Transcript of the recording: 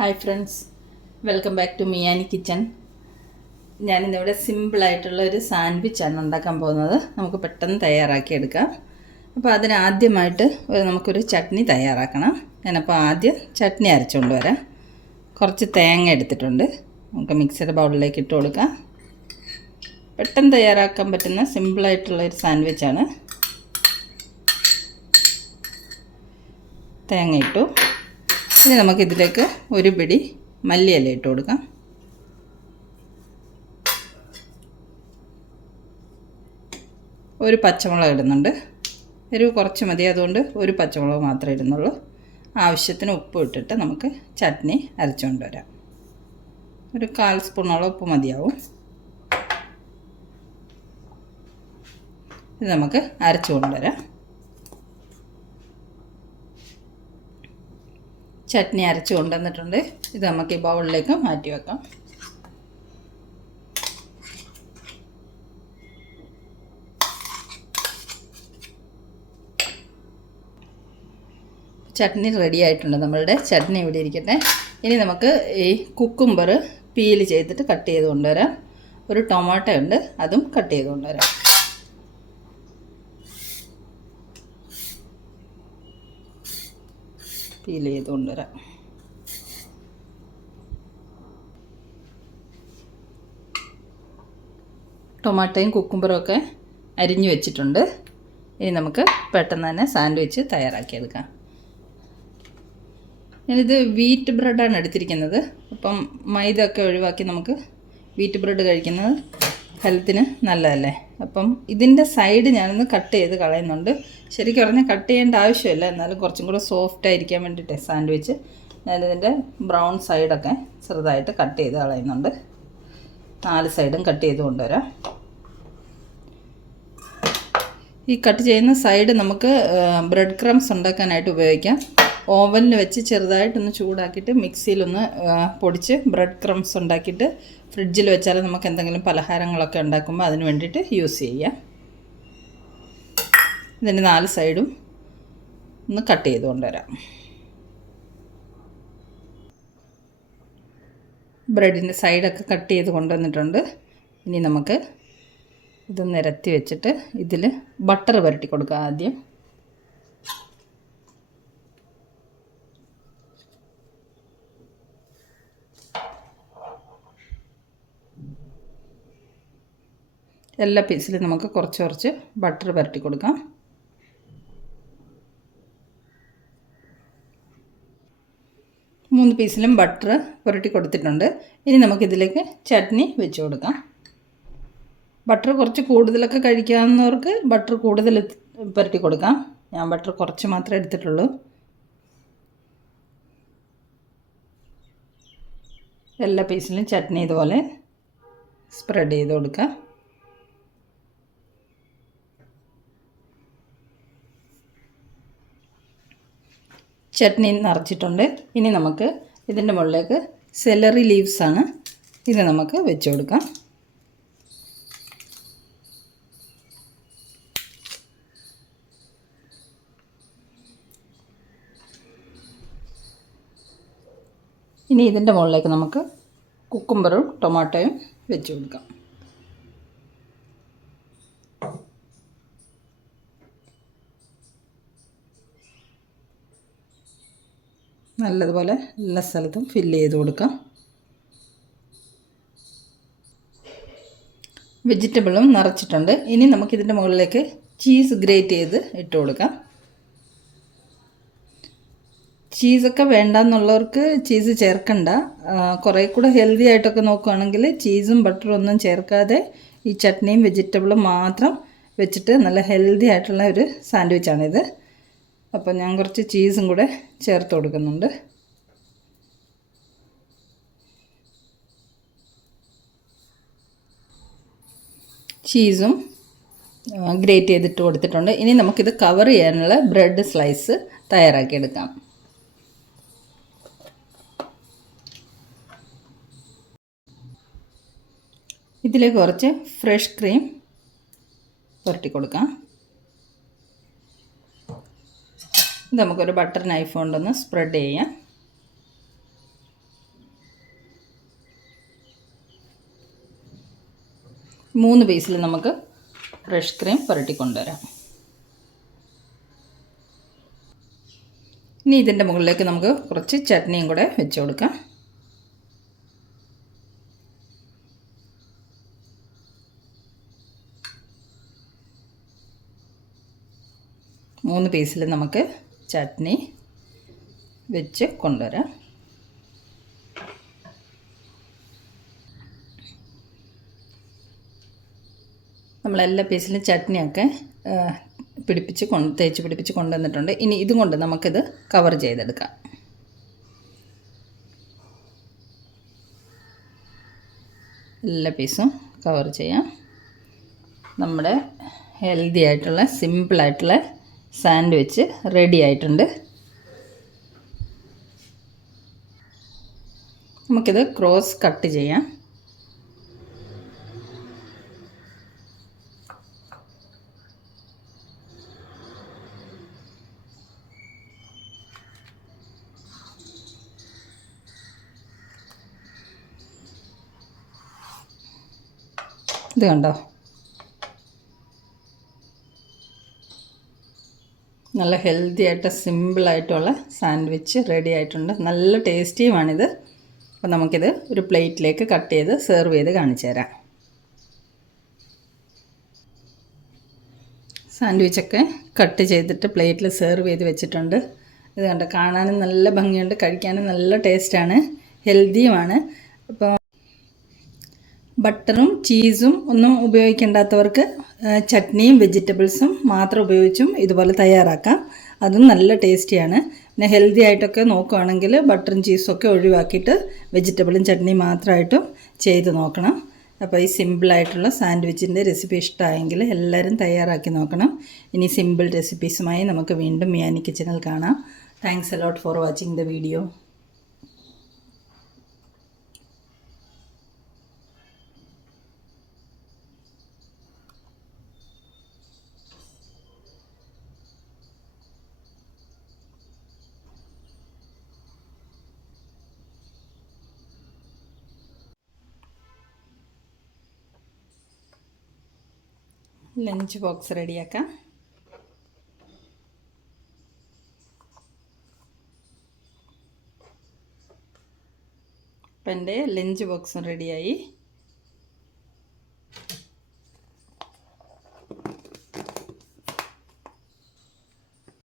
Hi friends, welcome back to Miyani kitchen. ഞാനിന്നിവിടെ സിമ്പിളായിട്ടുള്ള ഒരു സാൻഡ്വിച്ചാണ് ഉണ്ടാക്കാൻ പോകുന്നത്. നമുക്ക് പെട്ടെന്ന് തയ്യാറാക്കിയെടുക്കാം. അപ്പോൾ അതിനാദ്യമായിട്ട് നമുക്കൊരു ചട്നി തയ്യാറാക്കണം. ഞാനപ്പോൾ ആദ്യം ചട്നി അരച്ചുകൊണ്ട് വരാം. കുറച്ച് തേങ്ങ എടുത്തിട്ടുണ്ട്, നമുക്ക് മിക്സിയുടെ ബൗളിലേക്ക് ഇട്ട് കൊടുക്കാം. പെട്ടെന്ന് തയ്യാറാക്കാൻ പറ്റുന്ന സിമ്പിളായിട്ടുള്ളൊരു സാൻഡ്വിച്ചാണ്. തേങ്ങ ഇട്ടു. ഇനി നമുക്കിതിലേക്ക് ഒരു പിടി മല്ലിയില ഇട്ട് കൊടുക്കാം. ഒരു പച്ചമുളക് ഇടുന്നുണ്ട്. എരിവ് കുറച്ച് മതി, അതുകൊണ്ട് ഒരു പച്ചമുളക് മാത്രമേ ഇടുന്നുള്ളൂ. ആവശ്യത്തിന് ഉപ്പ് ഇട്ടിട്ട് നമുക്ക് ചട്നി അരച്ചുകൊണ്ട് വരാം. ഒരു 1/4 സ്പൂണോളം ഉപ്പ് മതിയാവും. ഇത് നമുക്ക് അരച്ചു കൊണ്ടുവരാം. ചട്നി അരച്ച് കൊണ്ടുവന്നിട്ടുണ്ട്. ഇത് നമുക്ക് ഈ ബൗളിലേക്ക് മാറ്റി വെക്കാം. ചട്നി റെഡി ആയിട്ടുണ്ട്. നമ്മളുടെ ചട്നി ഇവിടെ ഇരിക്കട്ടെ. ഇനി നമുക്ക് ഈ കുക്കുംബർ പീൽ ചെയ്തിട്ട് കട്ട് ചെയ്ത് കൊണ്ടുവരാം. ഒരു ടൊമാറ്റോ ഉണ്ട്, അതും കട്ട് ചെയ്ത് കൊണ്ടുവരാം. പീൽ ചെയ്ത് കൊണ്ടുവരാം. ടൊമാറ്റോയും കുക്കുംബറും ഒക്കെ അരിഞ്ഞു വെച്ചിട്ടുണ്ട്. ഇനി നമുക്ക് പെട്ടെന്ന് തന്നെ സാൻഡ്വിച്ച് തയ്യാറാക്കിയെടുക്കാം. ഞാനിത് വീറ്റ് ബ്രെഡാണ് എടുത്തിരിക്കുന്നത്. അപ്പം മൈദ ഒക്കെ ഒഴിവാക്കി നമുക്ക് വീറ്റ് ബ്രെഡ് കഴിക്കുന്നത് ഹെൽത്തിന് നല്ലതല്ലേ. അപ്പം ഇതിൻ്റെ സൈഡ് ഞാനൊന്ന് കട്ട് ചെയ്ത് കളയുന്നുണ്ട്. ശരിക്കും പറഞ്ഞാൽ കട്ട് ചെയ്യേണ്ട ആവശ്യമില്ല, എന്നാലും കുറച്ചും കൂടെ സോഫ്റ്റ് ആയിരിക്കാൻ വേണ്ടിയിട്ട് സാൻഡ്വിച്ച് ഞാനിതിൻ്റെ ബ്രൗൺ സൈഡൊക്കെ ചെറുതായിട്ട് കട്ട് ചെയ്ത് കളയുന്നുണ്ട്. 4 സൈഡും കട്ട് ചെയ്ത് കൊണ്ടുവരാം. ഈ കട്ട് ചെയ്യുന്ന സൈഡ് നമുക്ക് ബ്രെഡ് ക്രംസ് ഉണ്ടാക്കാനായിട്ട് ഉപയോഗിക്കാം. ഓവനിൽ വെച്ച് ചെറുതായിട്ടൊന്ന് ചൂടാക്കിയിട്ട് മിക്സിയിലൊന്ന് പൊടിച്ച് ബ്രെഡ് ക്രംസ് ഉണ്ടാക്കിയിട്ട് ഫ്രിഡ്ജിൽ വെച്ചാൽ നമുക്ക് എന്തെങ്കിലും പലഹാരങ്ങളൊക്കെ ഉണ്ടാക്കുമ്പോൾ അതിന് വേണ്ടിയിട്ട് യൂസ് ചെയ്യാം. ഇതിൻ്റെ 4 സൈഡും ഒന്ന് കട്ട് ചെയ്ത് കൊണ്ടുവരാം. ബ്രെഡിൻ്റെ സൈഡൊക്കെ കട്ട് ചെയ്ത് കൊണ്ടുവന്നിട്ടുണ്ട്. ഇനി നമുക്ക് ഇത് നിരത്തി വെച്ചിട്ട് ഇതിൽ ബട്ടർ പുരട്ടി കൊടുക്കാം. ആദ്യം എല്ലാ പീസിലും നമുക്ക് കുറച്ച് കുറച്ച് ബട്ടർ പുരട്ടി കൊടുക്കാം. മൂന്ന് പീസിലും ബട്ടർ പുരട്ടി കൊടുത്തിട്ടുണ്ട്. ഇനി നമുക്കിതിലേക്ക് ചട്നി വെച്ച് കൊടുക്കാം. ബട്ടർ കുറച്ച് കൂടുതലൊക്കെ കഴിക്കാവുന്നവർക്ക് ബട്ടർ കൂടുതൽ പുരട്ടി കൊടുക്കാം. ഞാൻ ബട്ടർ കുറച്ച് മാത്രമേ എടുത്തിട്ടുള്ളൂ. എല്ലാ പീസിലും ചട്നി ഇതുപോലെ സ്പ്രെഡ് ചെയ്ത് കൊടുക്കാം. ചട്നി നിറച്ചിട്ടുണ്ട്. ഇനി നമുക്ക് ഇതിൻ്റെ മുകളിലേക്ക് സെലറി ലീവ്സാണ്, ഇത് നമുക്ക് വെച്ച് കൊടുക്കാം. ഇനി ഇതിൻ്റെ മുകളിലേക്ക് നമുക്ക് കുക്കുംബറും ടൊമാറ്റോയും വെച്ച് കൊടുക്കാം. നല്ലതുപോലെ എല്ലാ സ്ഥലത്തും ഫില്ല് ചെയ്ത് കൊടുക്കാം. വെജിറ്റബിളും നിറച്ചിട്ടുണ്ട്. ഇനി നമുക്കിതിൻ്റെ മുകളിലേക്ക് ചീസ് ഗ്രേറ്റ് ചെയ്ത് ഇട്ട് കൊടുക്കാം. ചീസൊക്കെ വേണ്ടെന്നുള്ളവർക്ക് ചീസ് ചേർക്കണ്ട. കുറേ കൂടെ ഹെൽത്തി ആയിട്ടൊക്കെ നോക്കുകയാണെങ്കിൽ ചീസും ബട്ടറും ഒന്നും ചേർക്കാതെ ഈ ചട്നിയും വെജിറ്റബിളും മാത്രം വെച്ചിട്ട് നല്ല ഹെൽത്തി ആയിട്ടുള്ള ഒരു സാൻഡ്വിച്ചാണിത്. അപ്പോൾ ഞാൻ കുറച്ച് ചീസും കൂടെ ചേർത്ത് കൊടുക്കുന്നുണ്ട്. ചീസും ഗ്രേറ്റ് ചെയ്തിട്ട് കൊടുത്തിട്ടുണ്ട്. ഇനി നമുക്കിത് കവർ ചെയ്യാനുള്ള ബ്രെഡ് സ്ലൈസ് തയ്യാറാക്കിയെടുക്കാം. ഇതിലേക്ക് കുറച്ച് ഫ്രഷ് ക്രീം പുരട്ടി കൊടുക്കാം. ഇത് നമുക്കൊരു ബട്ടർ നൈഫ് കൊണ്ടൊന്ന് സ്പ്രെഡ് ചെയ്യാം. 3 പീസിൽ നമുക്ക് ഫ്രഷ് ക്രീം പുരട്ടിക്കൊണ്ടുവരാം. ഇനി ഇതിൻ്റെ മുകളിലേക്ക് നമുക്ക് കുറച്ച് ചട്നിയും കൂടെ വെച്ച് കൊടുക്കാം. മൂന്ന് പീസിൽ നമുക്ക് ചട്നി വെച്ച് കൊണ്ടുവരാം. നമ്മളെല്ലാ പീസിലും ചട്നിയൊക്കെ തേച്ച് പിടിപ്പിച്ച് കൊണ്ടുവന്നിട്ടുണ്ട്. ഇനി ഇതും കൊണ്ട് നമുക്കിത് കവർ ചെയ്തെടുക്കാം. എല്ലാ പീസും കവർ ചെയ്യാം. നമ്മുടെ ഹെൽത്തി ആയിട്ടുള്ള സിമ്പിളായിട്ടുള്ള സാൻഡ്വിച്ച് റെഡി ആയിട്ടുണ്ട്. നമുക്കിത് ക്രോസ് കട്ട് ചെയ്യാം. ഇത് കണ്ടോ, നല്ല ഹെൽത്തി ആയിട്ട് സിമ്പിളായിട്ടുള്ള സാൻഡ്വിച്ച് റെഡി ആയിട്ടുണ്ട്. നല്ല ടേസ്റ്റിയുമാണിത്. അപ്പോൾ നമുക്കിത് ഒരു പ്ലേറ്റിലേക്ക് കട്ട് ചെയ്ത് സെർവ് ചെയ്ത് കാണിച്ചു തരാം. സാൻഡ്വിച്ചൊക്കെ കട്ട് ചെയ്തിട്ട് പ്ലേറ്റിൽ സെർവ് ചെയ്ത് വെച്ചിട്ടുണ്ട്. ഇത് കണ്ടോ, കാണാനും നല്ല ഭംഗിയുണ്ട്, കഴിക്കാനും നല്ല ടേസ്റ്റാണ്, ഹെൽത്തിയുമാണ്. അപ്പോൾ ബട്ടറും ചീസും ഒന്നും ഉപയോഗിക്കേണ്ടാത്തവർക്ക് ചട്നിയും വെജിറ്റബിൾസും മാത്രം ഉപയോഗിച്ചും ഇതുപോലെ തയ്യാറാക്കാം. അതും നല്ല ടേസ്റ്റിയാണ്. പിന്നെ ഹെൽത്തി ആയിട്ടൊക്കെ നോക്കുകയാണെങ്കിൽ ബട്ടറും ചീസും ഒക്കെ ഒഴിവാക്കിയിട്ട് വെജിറ്റബിളും ചട്നിയും മാത്രമായിട്ടും ചെയ്ത് നോക്കണം. അപ്പോൾ ഈ സിമ്പിളായിട്ടുള്ള സാൻഡ്വിച്ചിൻ്റെ റെസിപ്പി ഇഷ്ടമായെങ്കിൽ എല്ലാവരും തയ്യാറാക്കി നോക്കണം. ഇനി സിമ്പിൾ റെസിപ്പീസുമായി നമുക്ക് വീണ്ടും മിയാനി കിച്ചണിൽ കാണാം. Thanks a lot for watching the video. Lunch box റെഡിയാക്കാം. അപ്പം എൻ്റെ ലഞ്ച് ബോക്സും റെഡിയായി.